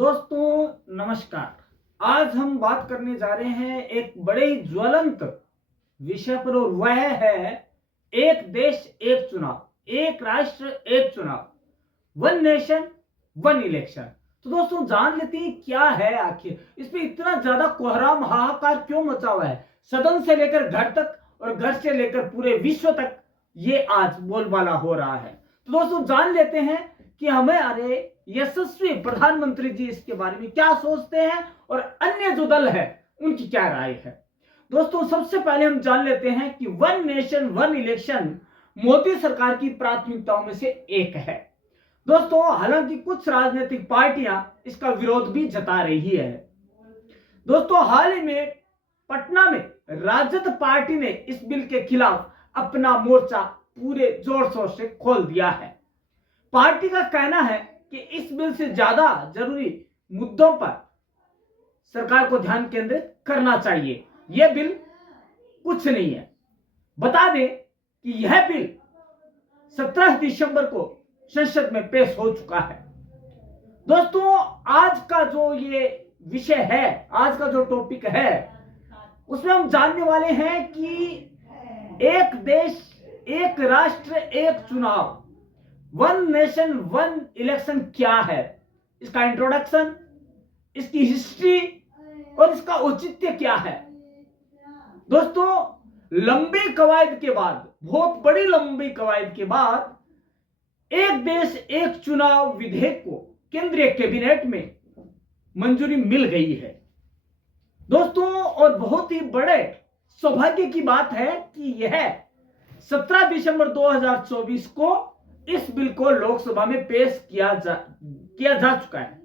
दोस्तों नमस्कार। आज हम बात करने जा रहे हैं एक बड़े ही ज्वलंत विषय पर और वह है एक देश एक चुनाव, एक राष्ट्र एक चुनाव, वन नेशन वन इलेक्शन। तो दोस्तों जान लेते हैं क्या है आखिर, इस पे इतना ज्यादा कोहराम हाहाकार क्यों मचा हुआ है। सदन से लेकर घर तक और घर से लेकर पूरे विश्व तक ये आज बोलबाला हो रहा है। तो दोस्तों जान लेते हैं कि हमारे यशस्वी प्रधानमंत्री जी इसके बारे में क्या सोचते हैं और अन्य जो दल है उनकी क्या राय है। दोस्तों सबसे पहले हम जान लेते हैं कि one nation one election Modi सरकार की प्राथमिकताओं में से एक है। दोस्तों हालांकि कुछ राजनीतिक पार्टियां इसका विरोध भी जता रही है। दोस्तों हाल ही में पटना में राजद पार्टी ने इस बिल के खिलाफ अपना मोर्चा पूरे जोर शोर से खोल दिया है। पार्टी का कहना है कि इस बिल से ज्यादा जरूरी मुद्दों पर सरकार को ध्यान केंद्रित करना चाहिए। यह बिल कुछ नहीं है। बता दें कि यह बिल 17 दिसंबर को संसद में पेश हो चुका है। दोस्तों आज का जो ये विषय है, आज का जो टॉपिक है, उसमें हम जानने वाले हैं कि एक देश एक राष्ट्र एक चुनाव, वन नेशन वन इलेक्शन क्या है, इसका इंट्रोडक्शन, इसकी हिस्ट्री और इसका औचित्य क्या है। दोस्तों लंबी कवायद के बाद, बहुत बड़ी लंबी कवायद के बाद एक देश एक चुनाव विधेयक को केंद्रीय कैबिनेट में मंजूरी मिल गई है। दोस्तों और बहुत ही बड़े सौभाग्य की बात है कि यह 17 दिसंबर 2024 को इस बिल को लोकसभा में पेश किया जा चुका है।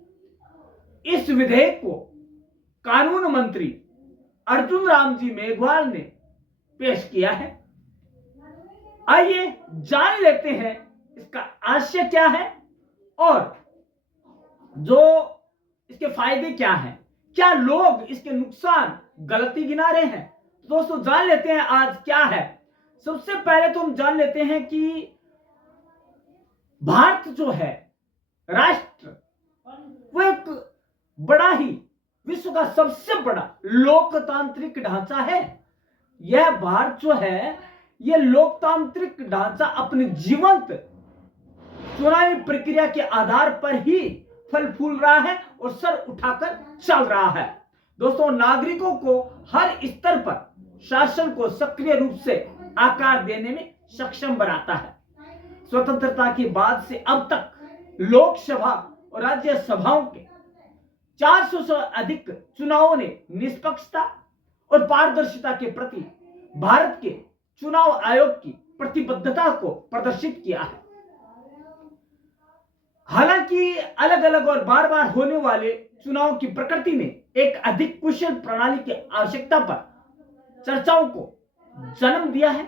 इस विधेयक को कानून मंत्री अर्जुन राम जी मेघवाल ने पेश किया है। आइए जान लेते हैं इसका आशय क्या है और जो इसके फायदे क्या हैं, क्या लोग इसके नुकसान गलती गिना रहे हैं। तो दोस्तों जान लेते हैं आज क्या है। सबसे पहले तो हम जान लेते हैं कि भारत जो है राष्ट्र, वो एक बड़ा ही विश्व का सबसे बड़ा लोकतांत्रिक ढांचा है। यह भारत जो है, यह लोकतांत्रिक ढांचा अपने जीवंत चुनावी प्रक्रिया के आधार पर ही फल फूल रहा है और सर उठाकर चल रहा है। दोस्तों नागरिकों को हर स्तर पर शासन को सक्रिय रूप से आकार देने में सक्षम बनाता है। स्वतंत्रता के बाद से अब तक लोकसभा और राज्यसभाओं के 400 से अधिक चुनावों ने निष्पक्षता और पारदर्शिता के प्रति भारत के चुनाव आयोग की प्रतिबद्धता को प्रदर्शित किया है। हालांकि अलग अलग और बार बार होने वाले चुनाव की प्रकृति ने एक अधिक कुशल प्रणाली की आवश्यकता पर चर्चाओं को जन्म दिया है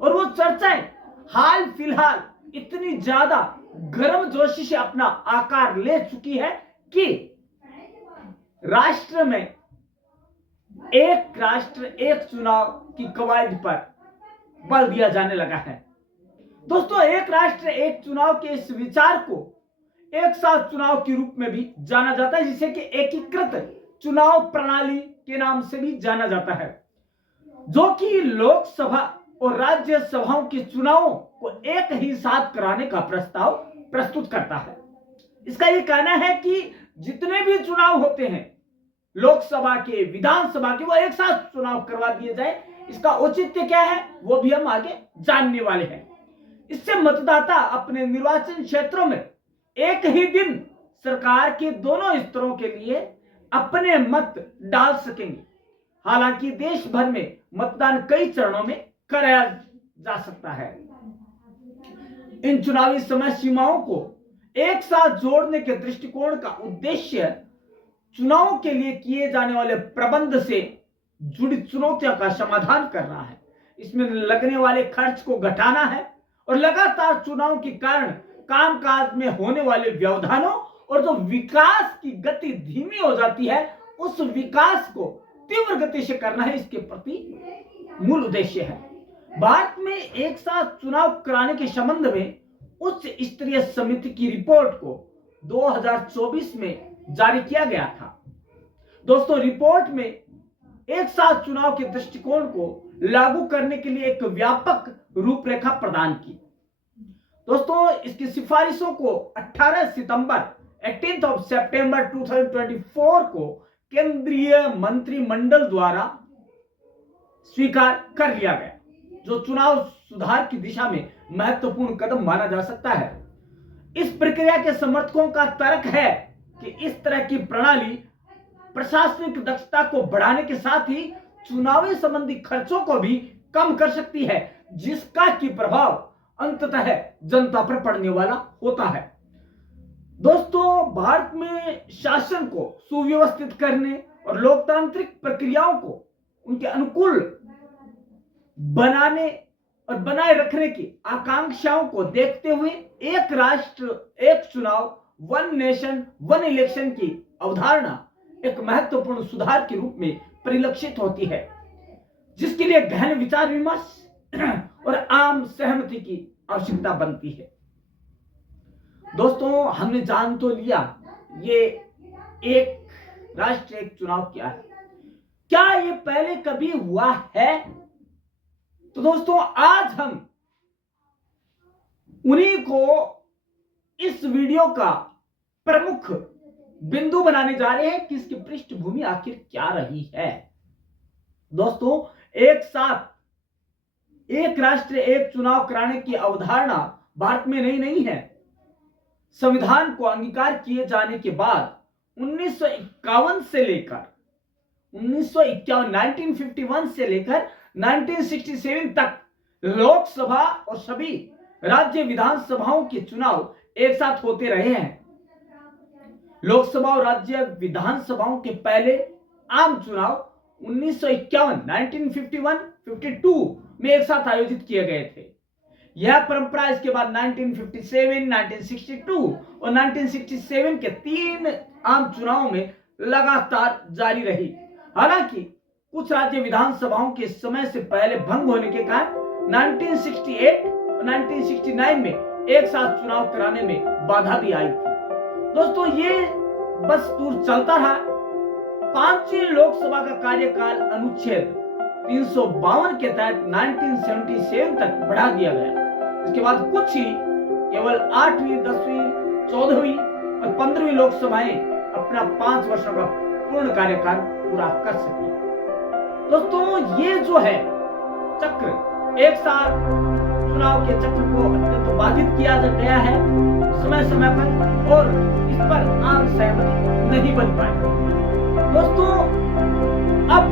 और वो चर्चाएं हाल फिलहाल इतनी ज्यादा गर्मजोशी से अपना आकार ले चुकी है कि राष्ट्र में एक राष्ट्र एक चुनाव की कवायद पर बल दिया जाने लगा है। दोस्तों एक राष्ट्र एक चुनाव के इस विचार को एक साथ चुनाव के रूप में भी जाना जाता है, जिसे कि एकीकृत चुनाव प्रणाली के नाम से भी जाना जाता है, जो कि लोकसभा और राज्यसभाओं के चुनावों को एक ही साथ कराने का प्रस्ताव प्रस्तुत करता है। इसका यह कहना है कि जितने भी चुनाव होते हैं लोकसभा के, विधानसभा के, वो एक साथ चुनाव करवा दिए जाए। इसका औचित्य क्या है वो भी हम आगे जानने वाले हैं। इससे मतदाता अपने निर्वाचन क्षेत्रों में एक ही दिन सरकार के दोनों स्तरों के लिए अपने मत डाल सकेंगे। हालांकि देश भर में मतदान कई चरणों में कराया जा सकता है। इन चुनावी समय सीमाओं को एक साथ जोड़ने के दृष्टिकोण का उद्देश्य चुनाव के लिए किए जाने वाले प्रबंध से जुड़ी चुनौतियों का समाधान करना है। इसमें लगने वाले खर्च को घटाना है और लगातार चुनाव के कारण कामकाज में होने वाले व्यवधानों और जो विकास की गति धीमी हो जाती है उस विकास को तीव्र गति से करना है, इसके प्रति मूल उद्देश्य है। भारत में एक साथ चुनाव कराने के संबंध में उच्च स्तरीय समिति की रिपोर्ट को 2024 में जारी किया गया था। दोस्तों, रिपोर्ट में एक साथ चुनाव के दृष्टिकोण को लागू करने के लिए एक व्यापक रूपरेखा प्रदान की। दोस्तों, इसकी सिफारिशों को 18 सितंबर 18 ऑफ सितंबर 2024 को केंद्रीय मंत्रिमंडल द्वारा स्वीकार कर लिया गया, जो चुनाव सुधार की दिशा में महत्वपूर्ण कदम माना जा सकता है। इस प्रक्रिया के समर्थकों का तर्क है कि इस तरह की प्रणाली प्रशासनिक दक्षता को बढ़ाने के साथ ही चुनावी संबंधी खर्चों को भी कम कर सकती है, जिसका की प्रभाव अंततः जनता पर पड़ने वाला होता है। दोस्तों, भारत में शासन को सुव्यवस्थित करने और लोकतांत्रिक प्रक्रियाओं को उनके अनुकूल बनाने और बनाए रखने की आकांक्षाओं को देखते हुए एक राष्ट्र एक चुनाव, वन नेशन वन इलेक्शन की अवधारणा एक महत्वपूर्ण सुधार के रूप में परिलक्षित होती है, जिसके लिए गहन विचार विमर्श और आम सहमति की आवश्यकता बनती है। दोस्तों, हमने जान तो लिया ये एक राष्ट्र एक चुनाव क्या है। क्या ये पहले कभी हुआ है? तो दोस्तों, आज हम उन्हीं को इस वीडियो का प्रमुख बिंदु बनाने जा रहे हैं कि इसकी पृष्ठभूमि आखिर क्या रही है। दोस्तों, एक साथ एक राष्ट्र एक चुनाव कराने की अवधारणा भारत में नई नहीं है। संविधान को अंगीकार किए जाने के बाद 1951 से लेकर 1951 से लेकर 1967 तक लोकसभा और सभी राज्य विधानसभाओं के चुनाव एक साथ होते रहे हैं। लोकसभा और राज्य विधानसभाओं के पहले आम चुनाव 1951 में एक साथ आयोजित किए गए थे। यह परंपरा इसके बाद 1957, 1962 और 1967 के 3 आम चुनावों में लगातार जारी रही। हालांकि कुछ राज्य विधानसभाओं के समय से पहले भंग होने के कारण 1968 और 1969 में एक साथ चुनाव कराने में बाधा भी आई थी। दोस्तों, ये बस दूर चलता रहा। 5वीं लोकसभा का कार्यकाल अनुच्छेद 352 के तहत 1977 तक बढ़ा दिया गया। इसके बाद कुछ ही केवल 8वीं, 10वीं, 14वीं और 15वीं लोकसभाएं अपना 5 वर्षों का पूर्ण कार्यकाल पूरा कर सकी। दोस्तों, ये जो है चक्र, एक साथ चुनाव के चक्र को अत्यंत बाधित किया गया है समय समय पर, और इस पर आम सहमति नहीं बन पाई। दोस्तों, अब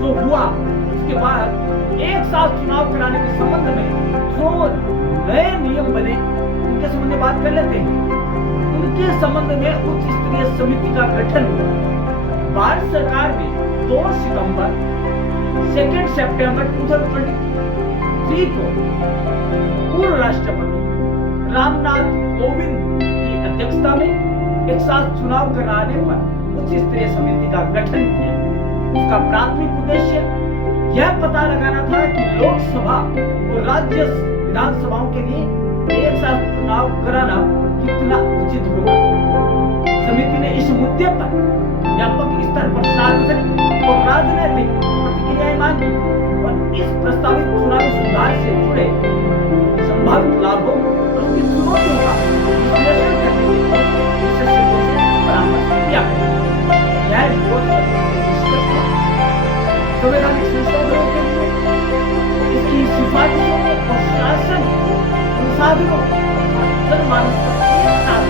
जो हुआ उसके बाद एक साथ चुनाव कराने के संबंध में जो नए नियम बने उनके संबंध में बात कर लेते हैं। उनके संबंध में उच्च स्तरीय समिति का गठन हुआ। भारत सरकार ने 2 सितंबर 2 सितंबर 2023 को पूर्व राष्ट्रपति रामनाथ कोविंद की अध्यक्षता में एक साथ चुनाव कराने पर उच्च स्तरीय समिति का गठन किया। उसका प्राथमिक उद्देश्य यह पता लगाना था कि लोकसभा और राज्य विधानसभाओं के लिए एक साथ चुनाव कराना कितना उचित होगा। समिति ने इस मुद्दे पर व्यापक स्तर पर सार्वजनिक और राजनीतिक प्रतिक्रियाएं मांगी और इस प्रस्तावित चुनावी सुधार से जुड़े संभावित लाभों और उसकी चुनौतियों का विश्लेषण करने के लिए विशेषज्ञों से परामर्श किया। यह रिपोर्ट संवैधानिक संशोधनों के लिए इसकी सिफारिशों और शासन संसाधनों जनमानस पर एक साथ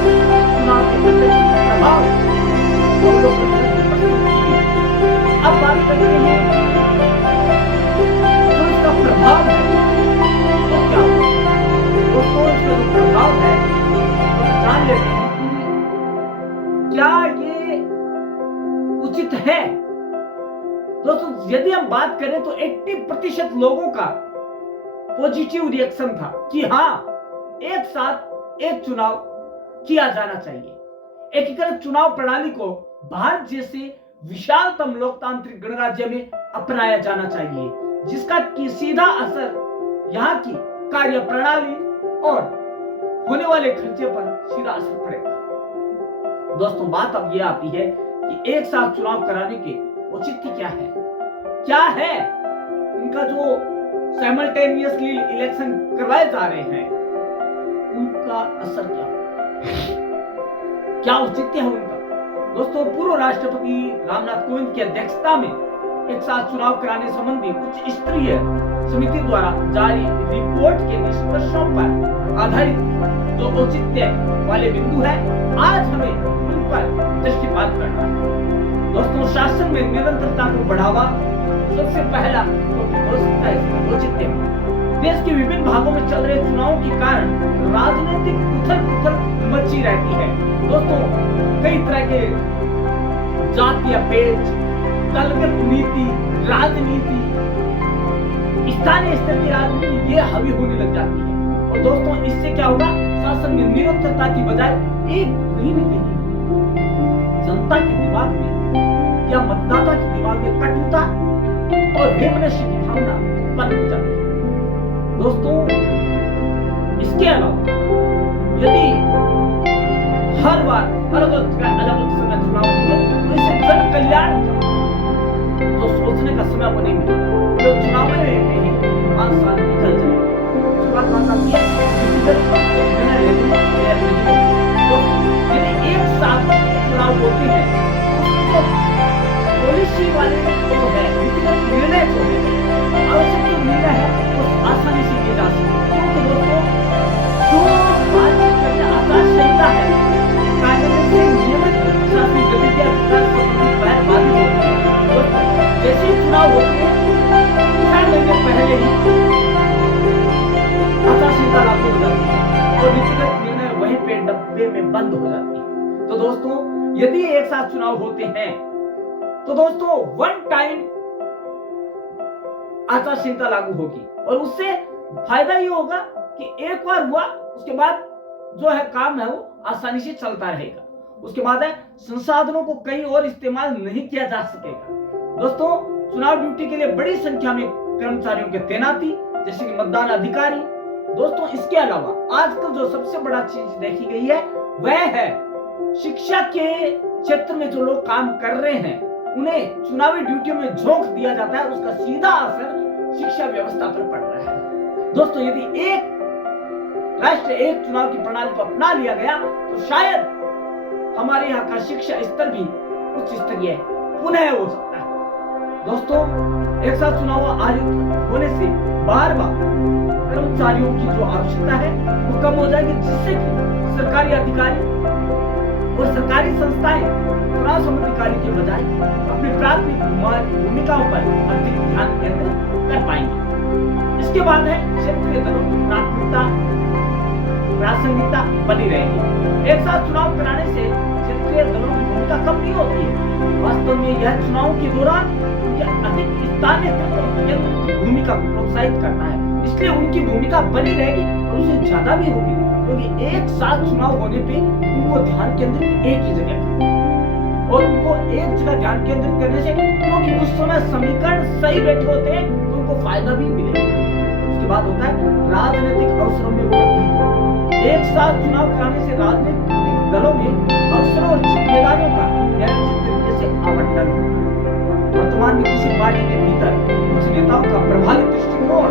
चुनाव के प्रभाव अवलोकन प्रस्तुत की। अब बात करते हैं जो इसका प्रभाव है तो क्या होगा। दोस्तों, इसका जो प्रभाव है तो जान लेते हैं कि क्या ये उचित है। दोस्तों, यदि हम बात करें तो 80% लोगों का पॉजिटिव रिएक्शन था कि हाँ, एक साथ एक चुनाव किया जाना चाहिए। एकीकृत चुनाव प्रणाली को भारत जैसे विशालतम लोकतांत्रिक गणराज्य में अपनाया जाना चाहिए, जिसका की सीधा असर यहाँ की कार्य प्रणाली और होने वाले खर्चे पर सीधा असर पड़ेगा। दोस्तों बात अब ये आती है कि एक साथ चुनाव कराने के औचित्य क्या है इनका जो साइमल्टेनियसली इलेक्शन करवाए जा रहे हैं उनका असर क्या औचित्य है उनका। दोस्तों पूर्व राष्ट्रपति रामनाथ कोविंद की अध्यक्षता में एक साथ चुनाव कराने संबंधी उच्च स्तरीय समिति द्वारा जारी रिपोर्ट के निष्कर्षों पर आधारित जो औचित्य वाले बिंदु है आज हमें उन पर दृष्टिपात करना है। दोस्तों शासन में निरंतरता को बढ़ावा सबसे पहला टॉपिक हो सकता है औचित्य में। देश के विभिन्न भागों में चल रहे चुनावों के कारण राजनीतिक उथल पुथल मची रहती है। दोस्तों कई तरह के जातीय पेच, दलगत नीति, राजनीति, स्थानीय स्तर की राजनीति ये हावी होने लग जाती है। और दोस्तों इससे क्या होगा, शासन में निरंतरता की बजाय एक कहीं न कहीं जनता के दिमाग में या मतदाता के दिमाग में कटुता और वैमनस्य की भावना उत्पन्न हो जाती है। दोस्तों इसके अलावा यदि हर बार अलग अलग समय चुनाव होंगे तो इससे जन कल्याण तो सोचने का समय वो नहीं मिलेगा। तो चुनाव में रहते ही 5 साल निकल जाएंगे। शुरुआत बात आती है तो यदि एक साथ चुनाव होते हैं तो पॉलिसी वाले जो है व्यक्तिगत निर्णय जो है आवश्यक जो निर्णय है वो आसानी से किए जा सकते हैं। क्योंकि दोस्तों जो बातचीत करने आचार संहिता है कानून से नियमित प्रशासनिक गतिविधियां विकास संबंधी पहल बाधित होती है। दोस्तों जैसे ही चुनाव होते हैं 6 महीने पहले ही आचार संहिता लागू हो जाती है और व्यक्तिगत निर्णय वहीं पे डब्बे में बंद हो जाती है। तो दोस्तों यदि एक साथ चुनाव होते हैं तो दोस्तों वन टाइम आचार संहिता लागू होगी और उससे फायदा ये होगा कि एक बार हुआ उसके बाद जो है काम है वो आसानी से चलता रहेगा। उसके बाद है संसाधनों को कहीं और इस्तेमाल नहीं किया जा सकेगा। दोस्तों चुनाव ड्यूटी के लिए बड़ी संख्या में कर्मचारियों की तैनाती जैसे कि मतदान अधिकारी। दोस्तों इसके अलावा आजकल जो सबसे बड़ा चीज देखी गई है वह है शिक्षा के क्षेत्र में जो लोग काम कर रहे हैं उन्हें चुनावी ड्यूटियों में झोंक दिया जाता है। उसका सीधा असर शिक्षा व्यवस्था पर पड़ रहा है। दोस्तों यदि एक राष्ट्र एक चुनाव की प्रणाली को अपना लिया गया तो शायद हमारे यहाँ का शिक्षा स्तर भी उच्च स्तरीय पुनः हो सकता है। दोस्तों एक साथ चुनाव आयोजित होने से बार बार कर्मचारियों की जो आवश्यकता है वो कम हो जाएगी, जिससे कि सरकारी अधिकारी और सरकारी संस्थाएं चुनाव संबंधी कार्य के बजाय अपनी प्राथमिक भूमिकाओं पर अधिक ध्यान केंद्रित कर पाएंगे। इसके बाद है क्षेत्रीय दलों की प्रासंगिकता बनी रहेगी। एक साथ चुनाव कराने से क्षेत्रीय दलों की भूमिका कम नहीं होती है। वास्तव में यह चुनाव के दौरान उनके अधिक स्थानीय भूमिका को प्रोत्साहित करना है, इसलिए उनकी भूमिका बनी रहेगी और उससे ज्यादा भी होगी क्योंकि एक साथ चुनाव होने पे उनको ध्यान केंद्रित एक ही जगह और उनको एक जगह ध्यान केंद्रित करने से क्योंकि उस समय समीकरण सही बैठे होते हैं तो उनको फायदा भी मिलेगा। उसके बाद होता है राजनीतिक अवसरों में वृद्धि। एक साथ चुनाव कराने से राजनीतिक दलों में अवसरों और जिम्मेदारियों का न्यायोचित तरीके से आवंटन। वर्तमान में किसी पार्टी के भीतर कुछ नेताओं का प्रभावी दृष्टिकोण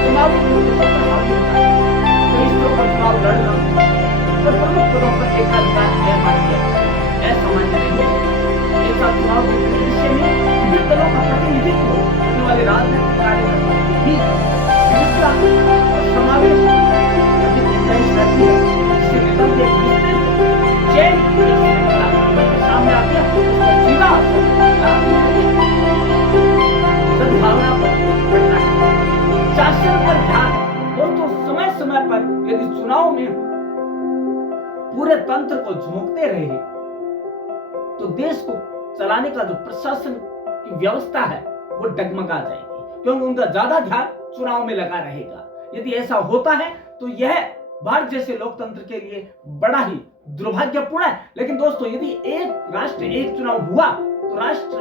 चुनावी चुनाव लड़ना और प्रमुख पदों पर एकाधिकार असामान्य नहीं है। एक साथ चुनाव के परिदृश्य में विभिन्न दलों का प्रतिनिधित्व करने वाले राजनीतिक कार्यकर्ताओं के बीच विविधता और समावेश अधिक गुंजाइश रहती है, जिससे नेताओं के विस्तृत चयन सामने आती है। उसका सीधा सद्भावना पर पड़ता है। शासन पर ध्यान। दोस्तों समय समय पर यदि चुनाव में पूरे तंत्र को झोंकते रहे तो देश को चलाने का जो प्रशासन की व्यवस्था है वो डगमगा जाएगी क्योंकि उनका ज्यादा ध्यान चुनाव में लगा रहेगा। यदि ऐसा होता है तो यह भारत जैसे लोकतंत्र के लिए बड़ा ही दुर्भाग्यपूर्ण है। लेकिन दोस्तों यदि एक राष्ट्र एक चुनाव हुआ तो राष्ट्र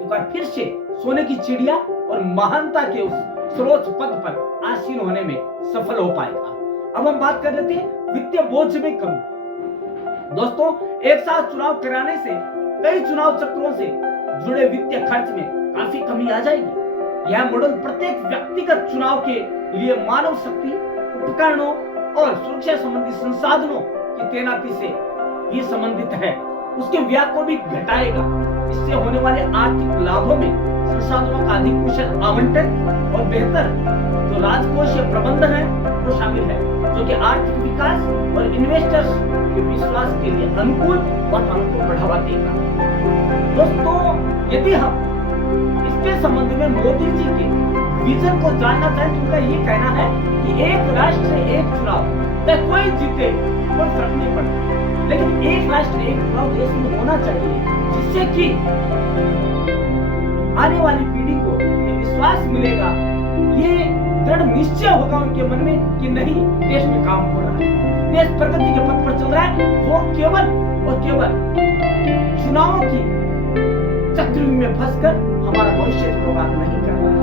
एक बार फिर से सोने की चिड़िया और महानता के उस सर्वोच्च पद पर आसीन होने में सफल हो पाएगा। अब हम बात कर लेते हैं वित्तीय बोझ में कमी। दोस्तों, एक साथ चुनाव कराने से कई चुनाव चक्रों से जुड़े वित्तीय खर्च में काफी कमी आ जाएगी। यह मॉडल प्रत्येक व्यक्तिगत चुनाव के लिए मानव शक्ति, उपकरणों और सुरक्षा संबंधी संसाधनों की तैनाती से ही संबंधित है। उसके व्यय को भी घटाएगा। इससे होने वाले आर्थिक लाभों में संसाधनों का अधिक कुशल आवंटन और बेहतर जो राजकोषीय प्रबंधन है वो शामिल है, जो कि आर्थिक विकास और इन्वेस्टर्स के विश्वास के लिए अनुकूल वातावरण को बढ़ावा देगा। दोस्तों, यदि हम इसके संबंध में मोदी जी के विजन को जानना चाहें तो उनका ये कहना है कि एक राष्ट्र एक चुनाव, चाहे कोई जीते कोई फर्क नहीं पड़ता, लेकिन एक राष्ट्र एक चुनाव देश में होना चाहिए, जिससे कि आने वाली पीढ़ी को ये विश्वास मिलेगा, ये दृढ़ निश्चय होगा उनके मन में कि नहीं, देश में काम हो रहा है, देश प्रगति के पथ पर चल रहा है। वो केवल और केवल चुनावों की चक्रव्यूह में फंसकर हमारा भविष्य को बर्बाद नहीं कर रहा है।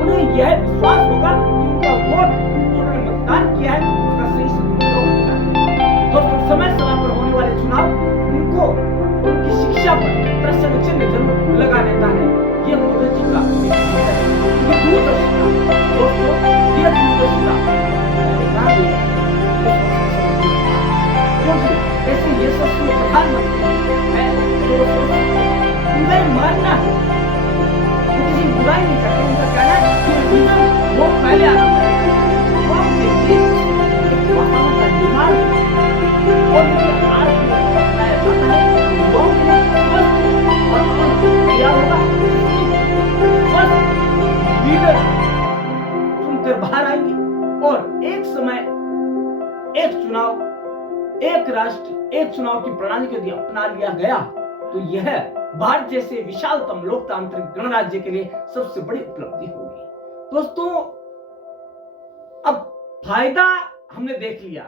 उन्हें यह विश्वास होगा कि उनका वोट, उन्होंने मतदान किया है, उसका सही सदुपयोग होगा। दोस्तों, समय समय पर होने वाले चुनाव उनको उनकी शिक्षा पर प्रश्न चिन्ह जरूर लगा देता है। ये मोदी जी का दूरदर्शिता, दोस्तों, ये दूरदर्शिता क्योंकि ऐसे यशस्वी प्रधानमंत्री है तो उनका मानना है, वो किसी बुराई नहीं करते। उनका कहना है कि वो पहले आना चाहिए, वो देखिए वातावरण का निर्माण और आज बताया जाता है वो तैयार होगा, लीडर चुनकर बाहर आएंगे और एक समय एक चुनाव, एक राष्ट्र एक चुनाव की प्रणाली को यदि अपना लिया गया तो यह भारत जैसे विशालतम लोकतांत्रिक गणराज्य के लिए सबसे बड़ी उपलब्धि होगी। दोस्तों, अब फायदा हमने देख लिया।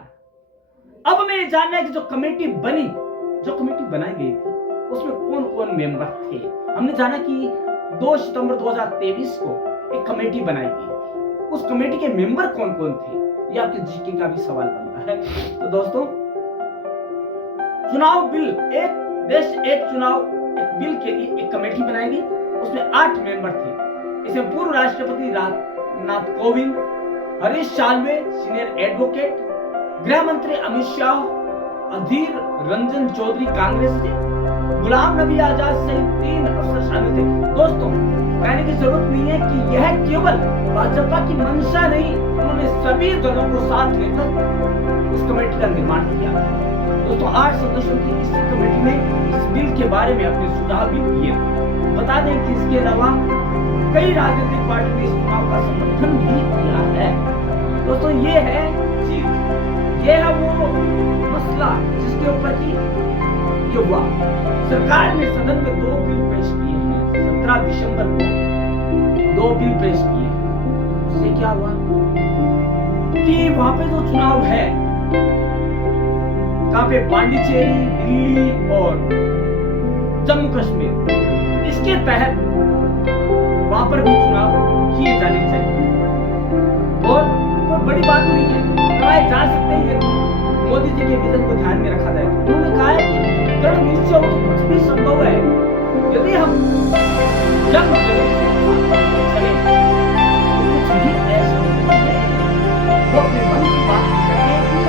अब हमें जानना है कि जो कमेटी बनाई गई थी उसमें कौन कौन मेंबर थे। हमने जाना कि 2 सितंबर 2023 को एक कमेटी बनाई गई थी। उस कमेटी के मेंबर कौन कौन थे, ये आपके जीके का भी सवाल बनता है। तो दोस्तों, चुनाव बिल, एक देश एक चुनाव, एक बिल के लिए एक कमेटी बनाई गई। उसमें 8 मेंबर थे। इसमें पूर्व राष्ट्रपति रामनाथ कोविंद, हरीश साल्वे सीनियर एडवोकेट, गृह मंत्री अमित शाह, अधीर रंजन चौधरी कांग्रेस से, गुलाम नबी आजाद सहित 3 अफसर शामिल थे। दोस्तों, कहने की जरूरत नहीं है कि यह केवल भाजपा की मंशा नहीं, उन्होंने सभी दलों को साथ लेकर इस कमेटी का निर्माण किया। दोस्तों, 8 सदस्यों की इस कमेटी ने इस बिल के बारे में अपने सुझाव भी दिए। बता दें कि इसके अलावा कई राजनीतिक पार्टियों ने इस चुनाव का समर्थन भी किया है। दोस्तों, ये है चीज, ये है वो मसला जिसके ऊपर की ये हुआ। सरकार ने सदन में 2 बिल पेश किए हैं। 17 दिसंबर को 2 बिल पेश किए हैं। उससे क्या हुआ कि वहां पे जो चुनाव है, कहां पे, पांडिचेरी, दिल्ली और जम्मू कश्मीर, इसके तहत वहां पर भी चुनाव किए जाने चाहिए और कोई बड़ी बात नहीं है, कराए जा सकते हैं यदि मोदी जी के विजन को ध्यान में रखा जाए। उन्होंने कहा है कि दृढ़ निश्चय हो तो कुछ भी संभव है, यदि हम जंग चले कुछ भी ऐसा नहीं है। वो अपने मन की बात करते हैं कि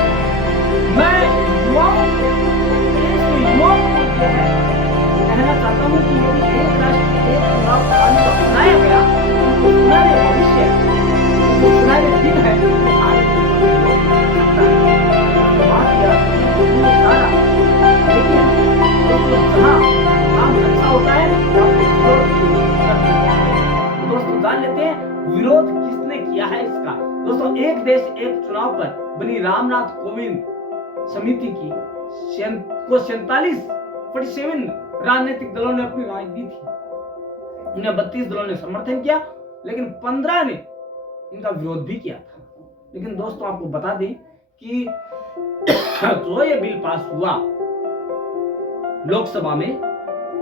मैं युवाओं को कहना चाहता हूँ कि यदि एक राष्ट्र एक चुनाव कानून को अपनाया गया तो सुनहरे भविष्य, जो सुनहरे दिन है, वो आने लेकिन जहाँ काम अच्छा होता है दोस्तों, जान लेते हैं विरोध किसने किया है इसका। दोस्तों, एक देश एक चुनाव पर बनी रामनाथ कोविंद समिति की 47 राजनीतिक दलों ने अपनी राय दी थी। उन्हें 32 दलों ने समर्थन किया, लेकिन 15 ने इनका विरोध भी किया था। लेकिन दोस्तों, आपको बता दें कि जो ये बिल पास हुआ लोकसभा में,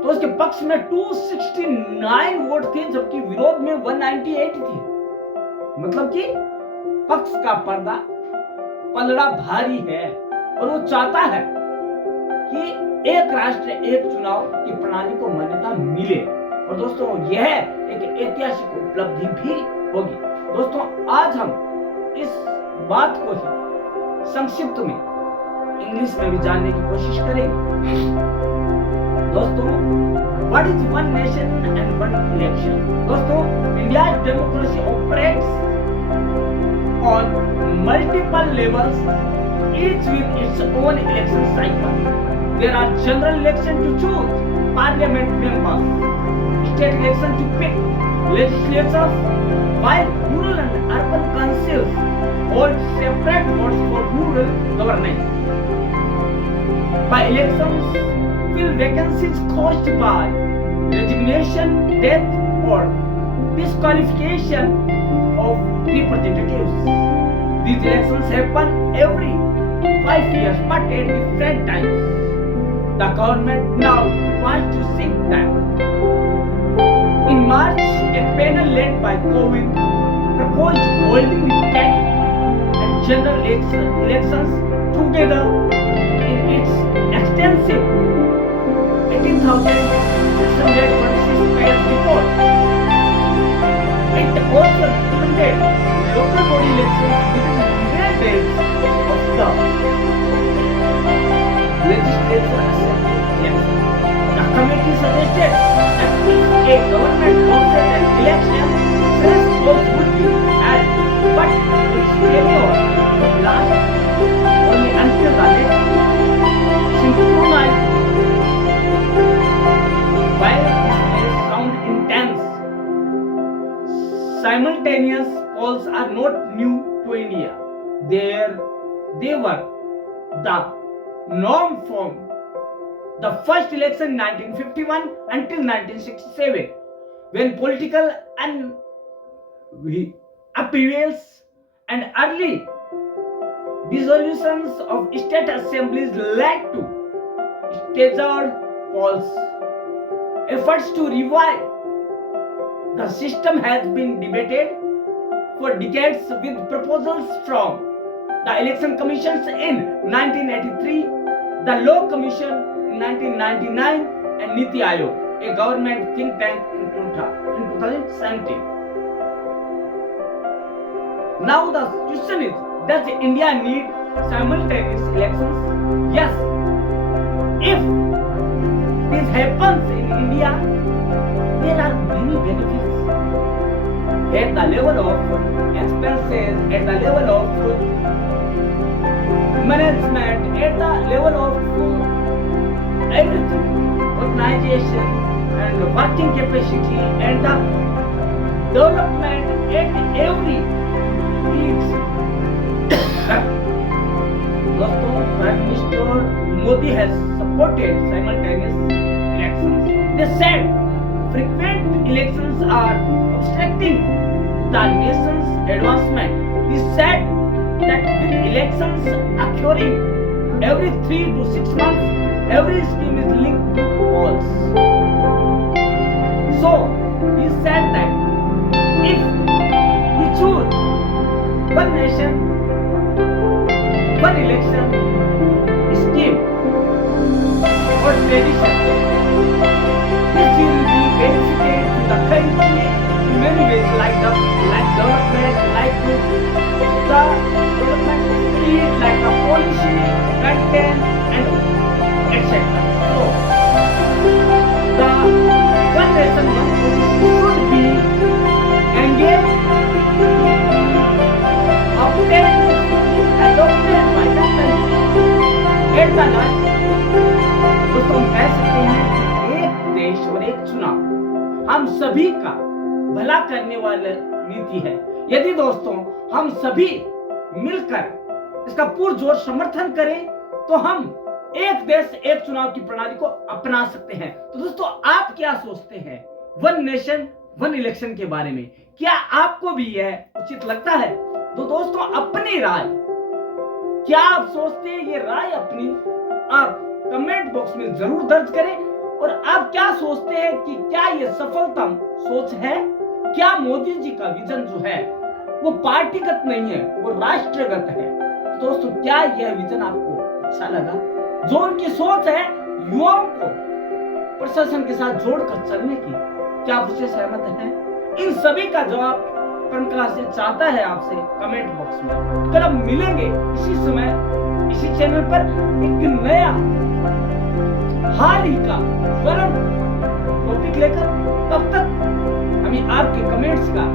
तो उसके पक्ष में 269 वोट थे, जबकि विरोध में 198 थे। मतलब कि पक्ष का पर्दा पलड़ा भारी है और वो चाहता है कि एक राष्ट्र एक चुनाव की प्रणाली को मान्यता मिले। और दोस्तों यह एक ऐतिहासिक उपलब्धि भी होगी। दोस्तों आज हम इस बात को ही संक्षिप्त में इंग्लिश में भी जानने की कोशिश करेंगे। दोस्तों what is one nation and one election? दोस्तों India democracy operates on multiple levels, each with its own election cycle. There are general elections to choose parliament members, state elections to pick legislatures, while rural and urban councils hold separate votes for rural governance. By-elections fill vacancies caused by resignation, death, or disqualification of representatives. These elections happen every 5 years but at different times. The government now wants to sink them. In March, a panel led by Kovind proposed holding state and general elections together in its extensive 18,626 page report. It also recommended local body elections within 100 days of the legislature assembly election. The committee suggested that if a government loses an election, fresh votes would be added, but its tenure would last only until the next synchronized. While this may sound intense, simultaneous polls are not new to India. They were the norm from the first election in 1951 until 1967, when political upheavals and early dissolutions of state assemblies led to staggered polls. Efforts to revive the system has been debated for decades, with proposals from the Election Commissions in 1983, the Law Commission in 1999, and Niti Aayog, a government think tank, in 2017. Now the question is, does India need simultaneous elections? Yes. If this happens in India, there are many benefits at the level of expenses, at the level of management, at the level of everything, organization and working capacity, and the development at every needs. Dostoon, Prime Minister Modi has supported simultaneous elections. They said frequent elections are obstructing the nation's advancement. He said that with elections occurring every 3 to 6 months, every scheme is linked to polls. So, he said that if we choose one nation, one election scheme or tradition, this will be benefited to the country in many ways, like development, like the development speed, like the policy, content, and etc. So, the one nation, one policy should be engaged, obtained, adopted by the country. At the last, दोस्तों हम कह सकते हैं कि एक देश और एक चुनाव हम सभी का भला करने वाली नीति है। यदि दोस्तों हम सभी मिलकर इसका पुरजोर समर्थन करें तो हम एक देश एक चुनाव की प्रणाली को अपना सकते हैं। तो दोस्तों आप क्या सोचते हैं वन नेशन वन इलेक्शन के बारे में? क्या आपको भी यह उचित लगता है? तो दोस्तों अपनी राय, क्या आप सोचते हैं, ये राय अपनी आप कमेंट बॉक्स में जरूर दर्ज करें। और आप क्या सोचते हैं कि क्या ये सफलतम सोच है? क्या मोदी जी का विजन जो है वो पार्टीगत नहीं है, वो राष्ट्रगत है? दोस्तों क्या यह विजन आपको अच्छा लगा? जो उनकी सोच है युवाओं को प्रशासन के साथ जोड़कर चलने की, क्या आप उससे सहमत हैं? इन सभी का जवाब प्रकाश से चाहता है आपसे कमेंट बॉक्स में। कल हम मिलेंगे इसी समय इसी चैनल पर एक नया हाल ही का ज्वलंत टॉपिक लेकर। तब तक हमें आपके कमेंट्स का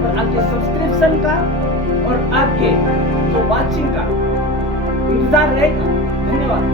और आपके सब्सक्रिप्शन का और आपके जो वाचिंग का इंतजार रहेगा। धन्यवाद।